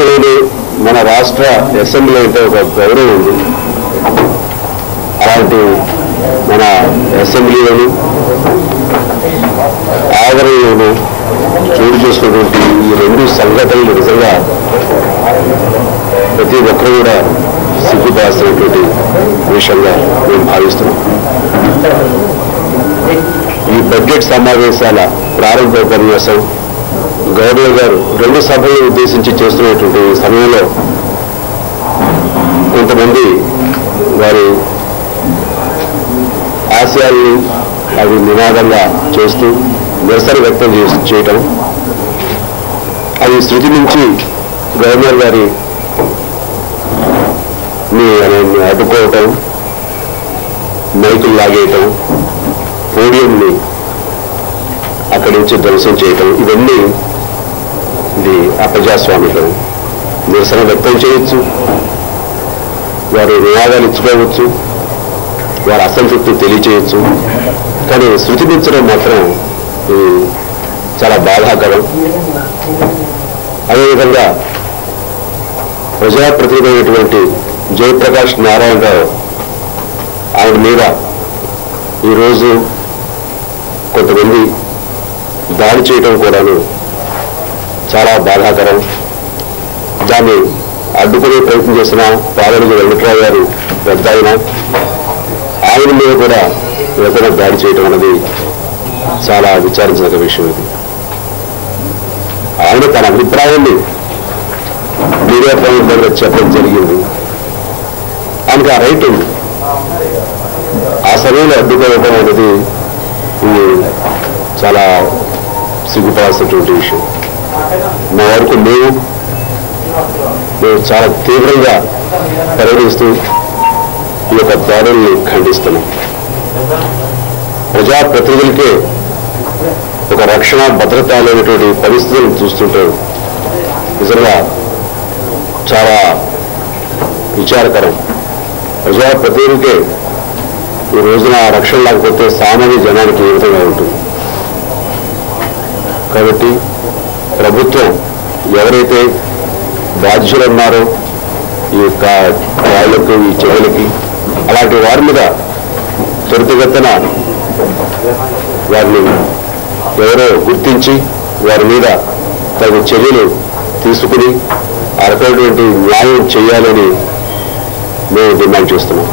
వ్యవస్థలోనే మన రాష్ట్ర అసెంబ్లీ అంటే ఒక గౌరవం ఉంది. అలాంటి మన అసెంబ్లీలోను ఆవరణలోను చోటు చేసుకున్నటువంటి ఈ రెండు సంఘటనలు నిజంగా ప్రతి ఒక్కరు కూడా సిగ్గుపడాల్సినటువంటి విషయంగా మేము భావిస్తున్నాం. ఈ బడ్జెట్ సమావేశాల ప్రారంభ ఉపన్యాసం గవర్నర్ గారు రెండు సభలను ఉద్దేశించి చేస్తున్నటువంటి సమయంలో కొంతమంది వారి ఆశయాల్ని అవి నినాదంగా చేస్తూ నిరసన వ్యక్తం చేయటం, అది శృతి నుంచి గవర్నర్ గారి అడ్డుకోవటం, మైకులు లాగేయటం, పోడియంని అక్కడి నుంచి ధ్వంసం చేయటం, ఇవన్నీ ఇది అప్రజాస్వామికం. నిరసన వ్యక్తం చేయొచ్చు, వారు నినాదాలు ఇచ్చుకోవచ్చు, వారి అసంతృప్తి తెలియచేయచ్చు, కానీ శృతి మించడం మాత్రం ఇది చాలా బాధాకరం. అదేవిధంగా ప్రజాప్రతినిధి అయినటువంటి జయప్రకాష్ నారాయణరావు ఆయన మీద ఈరోజు కొంతమంది దాడి చేయడం కూడాను చాలా బాధాకరం. దాన్ని అడ్డుకునే ప్రయత్నం చేసిన పాలనకి వెంకట్రావు గారు పెద్ద ఆయన మీద కూడా ఏదైనా దాడి చేయడం అనేది చాలా విచారించదగ్గ విషయం. ఇది ఆయన తన అభిప్రాయాన్ని మీడియా ప్రముఖుల దగ్గర చెప్పడం జరిగింది. ఆయనకు ఆ రైట్ ఉంది. ఆ సమయంలో అడ్డుకోవడం అనేది ఇది చాలా సిగ్గుపడాల్సినటువంటి విషయం. మా వరకు మేము చాలా తీవ్రంగా పరిగణిస్తూ ఈ యొక్క దాడుల్ని ఖండిస్తున్నాం. ప్రజాప్రతినిధులకే ఒక రక్షణ భద్రత లేనటువంటి పరిస్థితులను చూస్తుంటే నిజంగా చాలా విచారకరం. ప్రజాప్రతినిధులకే ఈ రోజున రక్షణ లేకపోతే సామాన్య జనానికి ఏ విధంగా ఉంటుంది. కాబట్టి ప్రభుత్వం ఎవరైతే బాధ్యులు ఉన్నారో ఈ యొక్క వాళ్ళకు, ఈ చెవులకి, అలాంటి వారి మీద త్వరితగతిన వారిని ఎవరో గుర్తించి వారి మీద తగు చర్యలు తీసుకుని ఆ రకమైనటువంటి న్యాయం చేయాలని మేము డిమాండ్ చేస్తున్నాం.